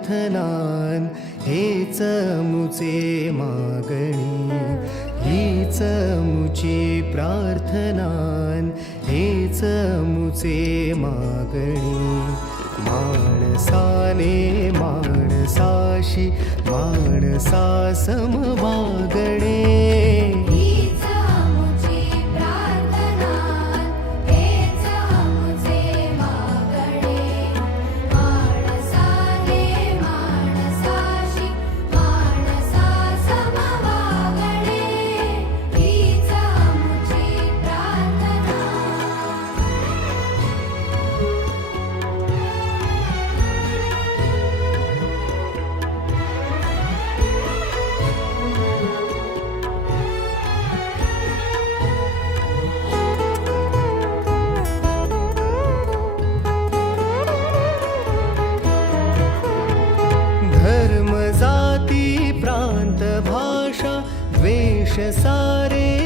प्रार्थनान हेच मुचे मागणी, हीच मुची प्रार्थनान हेच मुचे मागणी. माणसाने माणसाशी माणसा सम वागणे, हीच मुची प्रार्थना, हेच मुचे मागणे. माणसाने माणसाशी माणसा सम वागणे, हीच मुची प्रार्थना. धर्म जाती प्रांत भाषा द्वेष सारे